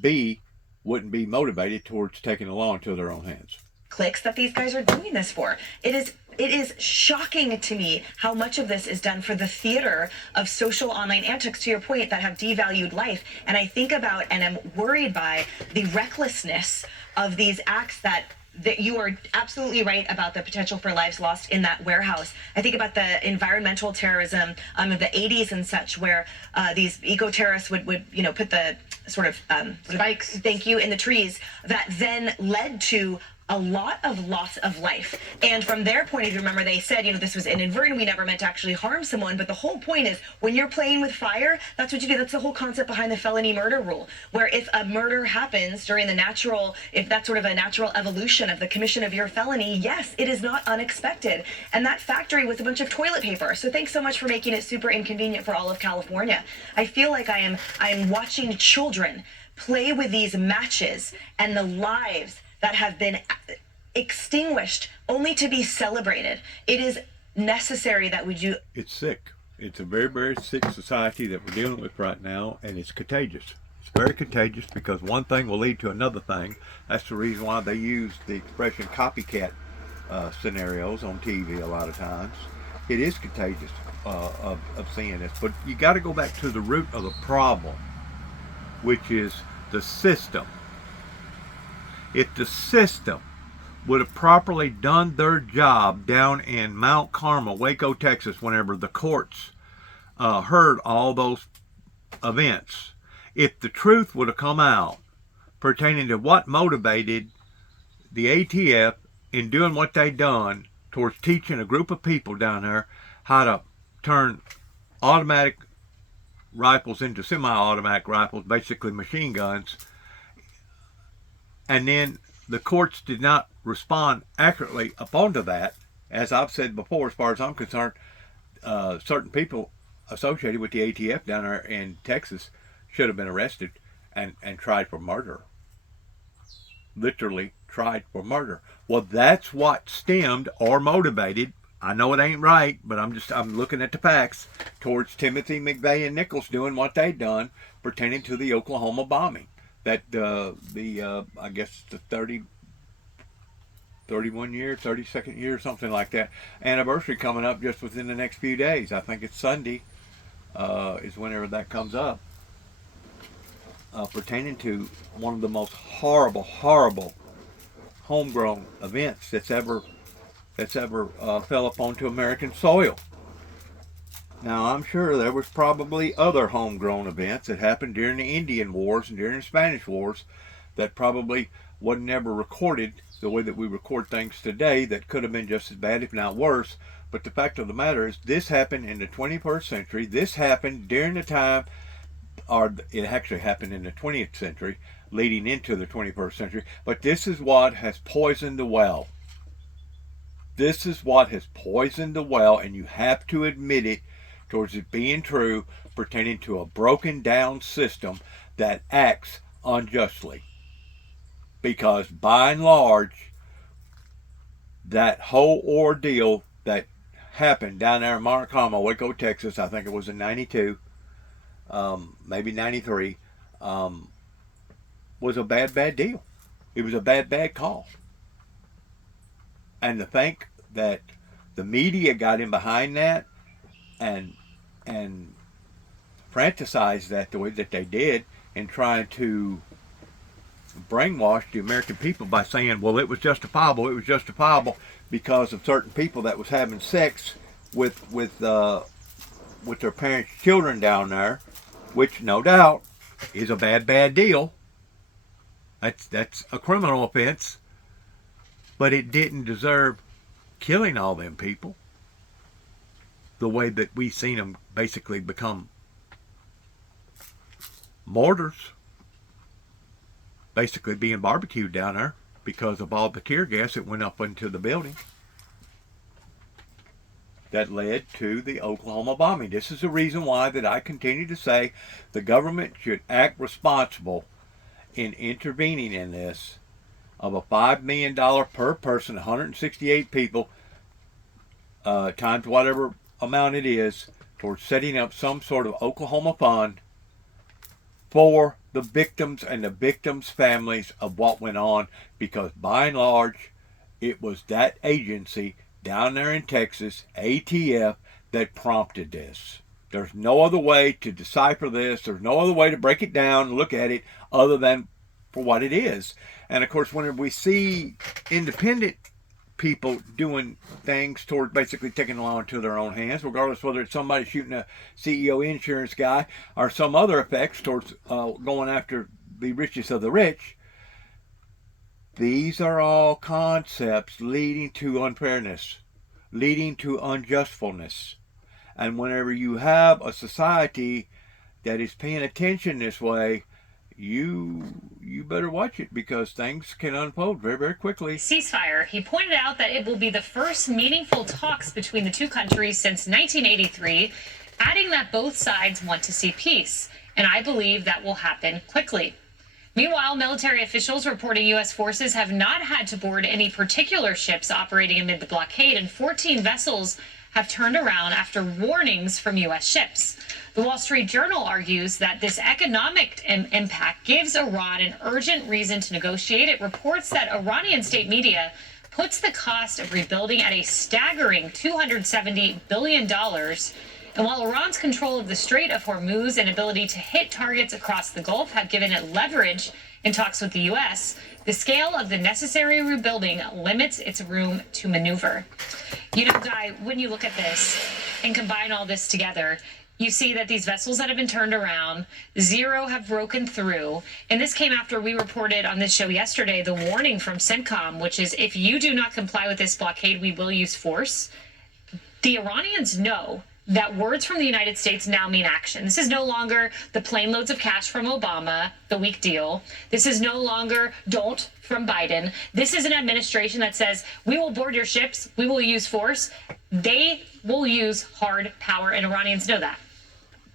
B wouldn't be motivated towards taking the law into their own hands. Clicks that these guys are doing this for. It is shocking to me how much of this is done for the theater of social online antics, to your point, that have devalued life. And I think about and am worried by the recklessness of these acts that you are absolutely right about the potential for lives lost in that warehouse. I think about the environmental terrorism of the 80s and such, where these eco-terrorists would put the sort of spikes, thank you, in the trees that then led to a lot of loss of life. And from their point of view, remember they said, this was inadvertent, we never meant to actually harm someone, but the whole point is when you're playing with fire, that's what you do. That's the whole concept behind the felony murder rule, where if a murder happens during if that's sort of a natural evolution of the commission of your felony, yes, it is not unexpected. And that factory was a bunch of toilet paper. So thanks so much for making it super inconvenient for all of California. I feel like I am watching children play with these matches and the lives that have been extinguished only to be celebrated. It is necessary that we do. It's sick. It's a very, very sick society that we're dealing with right now, and it's contagious. It's very contagious because one thing will lead to another thing. That's the reason why they use the expression copycat scenarios on TV a lot of times. It is contagious of seeing this, but you got to go back to the root of the problem, which is the system. If the system would have properly done their job down in Mount Carmel, Waco, Texas, whenever the courts heard all those events, if the truth would have come out pertaining to what motivated the ATF in doing what they done towards teaching a group of people down there how to turn automatic rifles into semi-automatic rifles, basically machine guns, and then the courts did not respond accurately upon to that. As I've said before, as far as I'm concerned, certain people associated with the ATF down there in Texas should have been arrested and tried for murder. Literally tried for murder. Well, that's what stemmed or motivated, I know it ain't right, but I'm looking at the facts, towards Timothy McVeigh and Nichols doing what they done pertaining to the Oklahoma bombing. That I guess the 32nd year, something like that, anniversary coming up just within the next few days. I think it's Sunday, is whenever that comes up, pertaining to one of the most horrible homegrown events that's ever fell upon to American soil. Now, I'm sure there was probably other homegrown events that happened during the Indian Wars and during the Spanish Wars that probably wasn't ever recorded the way that we record things today, that could have been just as bad, if not worse. But the fact of the matter is, this happened in the 21st century. This happened during the time, or it actually happened in the 20th century, leading into the 21st century. But this is what has poisoned the well. This is what has poisoned the well, and you have to admit it, towards it being true, pertaining to a broken down system that acts unjustly. Because by and large, that whole ordeal that happened down there in Mount Carmel, Waco, Texas, I think it was in 92, maybe 93, was a bad deal. It was a bad call. And to think that the media got in behind that and fantasized that the way that they did in trying to brainwash the American people by saying, well, it was justifiable because of certain people that was having sex with their parents' children down there, which no doubt is a bad deal. That's a criminal offense, but it didn't deserve killing all them people the way that we seen them basically become martyrs, basically being barbecued down there because of all the tear gas that went up into the building that led to the Oklahoma bombing. This is the reason why that I continue to say the government should act responsible in intervening in this of a $5 million per person, 168 people, times whatever amount it is, towards setting up some sort of Oklahoma fund for the victims and the victims' families of what went on, because by and large, it was that agency down there in Texas, ATF, that prompted this. There's no other way to decipher this. There's no other way to break it down and look at it other than for what it is. And of course, whenever we see independent people doing things toward basically taking the law into their own hands, regardless whether it's somebody shooting a CEO insurance guy or some other effects towards going after the richest of the rich, these are all concepts leading to unfairness, leading to unjustfulness. And whenever you have a society that is paying attention this way, you better watch it, because things can unfold very, very quickly. Ceasefire. He pointed out that it will be the first meaningful talks between the two countries since 1983, adding that both sides want to see peace. And I believe that will happen quickly. Meanwhile, military officials reporting U.S. forces have not had to board any particular ships operating amid the blockade, and 14 vessels have turned around after warnings from U.S. ships. The Wall Street Journal argues that this economic impact gives Iran an urgent reason to negotiate. It reports that Iranian state media puts the cost of rebuilding at a staggering $270 billion. And while Iran's control of the Strait of Hormuz and ability to hit targets across the Gulf have given it leverage in talks with the U.S., the scale of the necessary rebuilding limits its room to maneuver. You know, Guy, when you look at this and combine all this together, you see that these vessels that have been turned around, 0 have broken through. And this came after we reported on this show yesterday the warning from CENTCOM, which is, if you do not comply with this blockade, we will use force. The Iranians know that words from the United States now mean action. This is no longer the plane loads of cash from Obama, the weak deal. This is no longer don't from Biden. This is an administration that says, we will board your ships, we will use force. They will use hard power, and Iranians know that.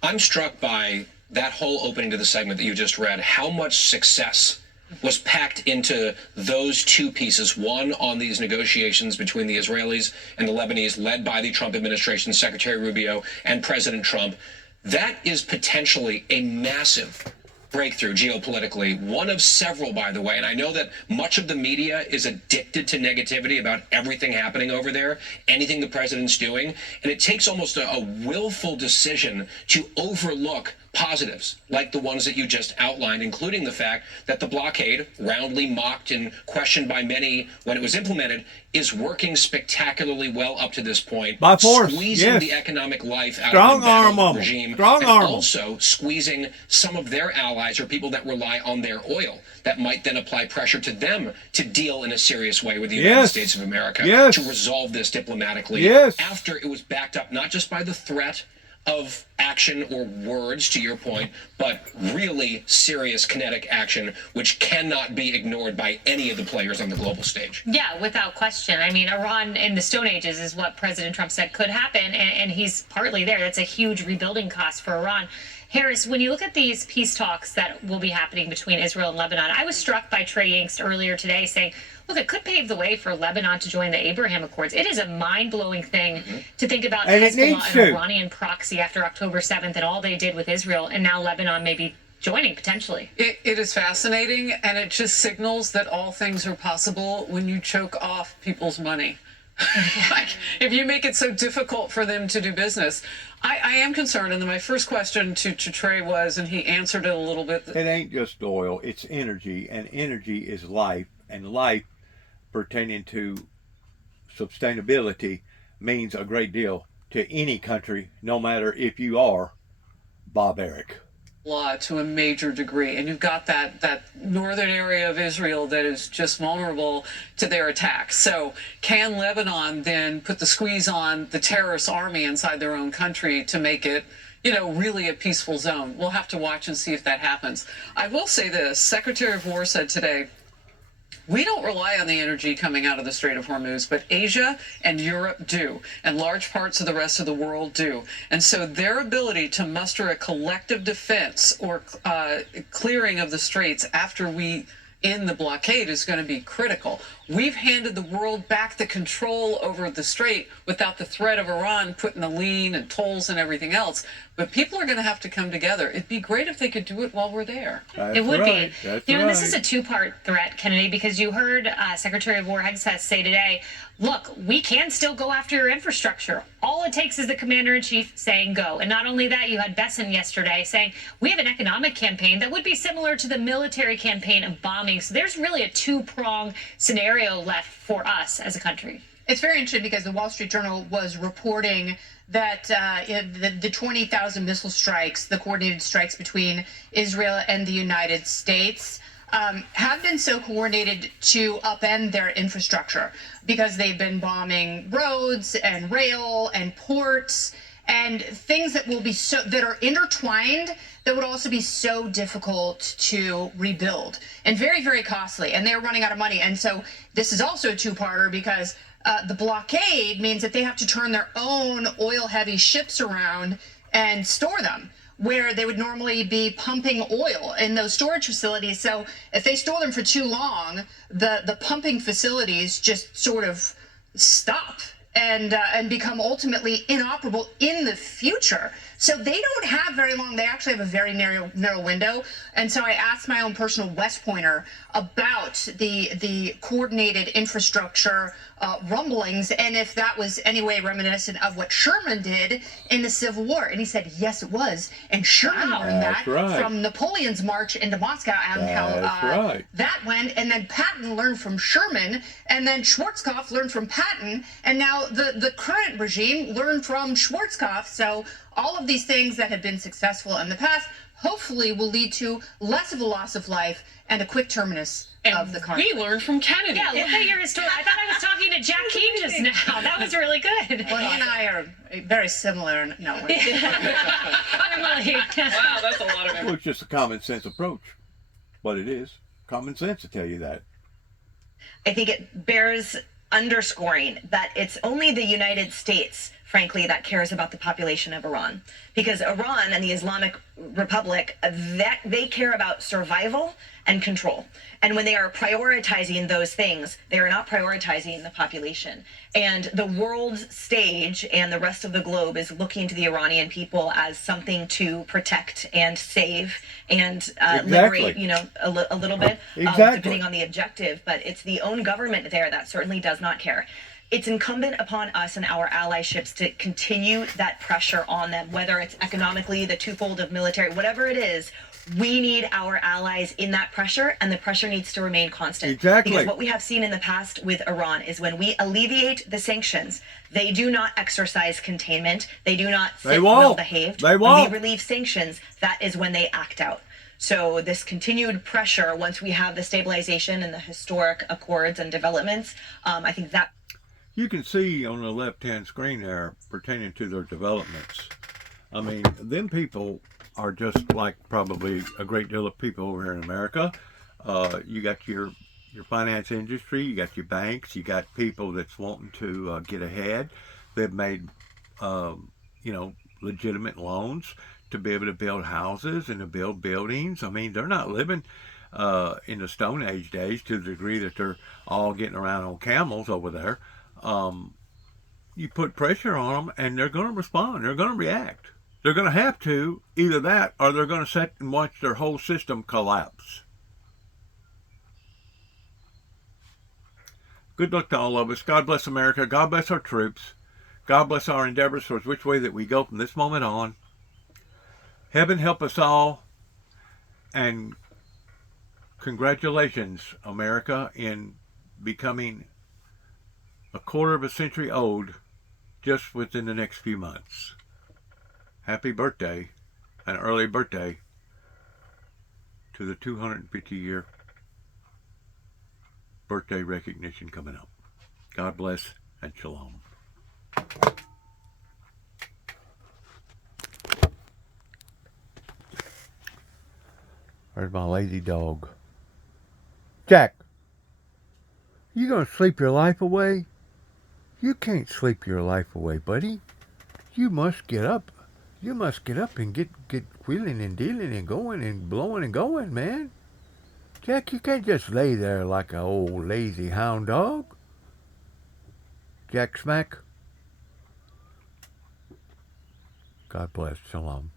I'm struck by that whole opening to the segment that you just read, how much success was packed into those two pieces. One, on these negotiations between the Israelis and the Lebanese, led by the Trump administration, Secretary Rubio and President Trump. That is potentially a massive breakthrough geopolitically, one of several, by the way. And I know that much of the media is addicted to negativity about everything happening over there, anything the president's doing. And it takes almost a willful decision to overlook positives like the ones that you just outlined, including the fact that the blockade, roundly mocked and questioned by many when it was implemented, is working spectacularly well up to this point. By force, squeezing yes. the economic life out Strong of the arm embattled 'em. regime, Strong and arm 'em. also squeezing some of their allies or people that rely on their oil that might then apply pressure to them to deal in a serious way with the United Yes. States of America Yes. to resolve this diplomatically. Yes. After it was backed up not just by the threat of action or words, to your point, but really serious kinetic action, which cannot be ignored by any of the players on the global stage. Yeah, without question. I mean, Iran in the Stone Ages is what President Trump said could happen, and he's partly there. That's a huge rebuilding cost for Iran. Harris, when you look at these peace talks that will be happening between Israel and Lebanon, I was struck by Trey Yingst earlier today saying, look, it could pave the way for Lebanon to join the Abraham Accords. It is a mind-blowing thing to think about And it Hezbollah, needs an to. Iranian proxy after October 7th and all they did with Israel, and now Lebanon may be joining potentially. It is fascinating, and it just signals that all things are possible when you choke off people's money. Like, if you make it so difficult for them to do business, I am concerned. And then my first question to Trey was, and he answered it a little bit. It ain't just oil, it's energy, and energy is life, and life pertaining to sustainability means a great deal to any country, no matter if you are barbaric. To a major degree, and you've got that northern area of Israel that is just vulnerable to their attacks. So can Lebanon then put the squeeze on the terrorist army inside their own country to make it, really a peaceful zone? We'll have to watch and see if that happens. I will say this: Secretary of War said today, we don't rely on the energy coming out of the Strait of Hormuz, but Asia and Europe do, and large parts of the rest of the world do. And so their ability to muster a collective defense or clearing of the straits after we end the blockade is going to be critical. We've handed the world back the control over the strait without the threat of Iran putting the lien and tolls and everything else. But people are going to have to come together. It'd be great if they could do it while we're there. It would be. That's This is a two-part threat, Kennedy, because you heard Secretary of War Hegseth say today, look, we can still go after your infrastructure. All it takes is the commander-in-chief saying go. And not only that, you had Besson yesterday saying we have an economic campaign that would be similar to the military campaign of bombing. So there's really a two-pronged scenario left for us as a country. It's very interesting because the Wall Street Journal was reporting that the 20,000 missile strikes, the coordinated strikes between Israel and the United States, have been so coordinated to upend their infrastructure because they've been bombing roads and rail and ports and things that will be that are intertwined that would also be so difficult to rebuild and very, very costly. And they're running out of money. And so this is also a two-parter because the blockade means that they have to turn their own oil-heavy ships around and store them where they would normally be pumping oil in those storage facilities. So if they store them for too long, the pumping facilities just sort of stop and become ultimately inoperable in the future. So they don't have very long. They actually have a very narrow window. And so I asked my own personal West Pointer about the coordinated infrastructure rumblings and if that was any way reminiscent of what Sherman did in the Civil War. And he said, yes, it was. And Sherman learned that from Napoleon's march into Moscow and how that went. And then Patton learned from Sherman. And then Schwarzkopf learned from Patton. And now the current regime learned from Schwarzkopf. So all of these things that have been successful in the past hopefully will lead to less of a loss of life and a quick terminus of the conflict. We learned from Kennedy. Yeah, look at your history. I thought I was talking to Jack Keane just now. That was really good. Well, he and I are very similar. No. Wow, that's a lot of Well, it's just a common sense approach. What it is. Common sense to tell you that. I think it bears underscoring that it's only the United States, frankly, that cares about the population of Iran. Because Iran and the Islamic Republic, they care about survival and control. And when they are prioritizing those things, they are not prioritizing the population. And the world stage and the rest of the globe is looking to the Iranian people as something to protect and save and liberate, a little bit, depending on the objective. But it's the own government there that certainly does not care. It's incumbent upon us and our allyships to continue that pressure on them, whether it's economically, the twofold of military, whatever it is. We need our allies in that pressure, and the pressure needs to remain constant. Exactly. Because what we have seen in the past with Iran is when we alleviate the sanctions, they do not exercise containment. They do not sit well behaved. They won't. When we relieve sanctions, that is when they act out. So this continued pressure, once we have the stabilization and the historic accords and developments, I think that... You can see on the left-hand screen there pertaining to their developments. I mean, them people are just like probably a great deal of people over here in America. You got your finance industry, you got your banks, you got people that's wanting to get ahead. They've made, legitimate loans to be able to build houses and to build buildings. I mean, they're not living in the Stone Age days to the degree that they're all getting around on camels over there. You put pressure on them and they're going to respond. They're going to react. They're going to have to, either that or they're going to sit and watch their whole system collapse. Good luck to all of us. God bless America. God bless our troops. God bless our endeavors towards which way that we go from this moment on. Heaven help us all. And congratulations, America, in becoming a quarter of a century old just within the next few months. Happy birthday, an early birthday to the 250-year birthday recognition coming up. God bless and shalom. There's my lazy dog. Jack, you gonna sleep your life away? You can't sleep your life away, buddy. You must get up. You must get up and get wheeling and dealing and going and blowing and going, man. Jack, you can't just lay there like an old lazy hound dog. Jack Smack. God bless. Shalom.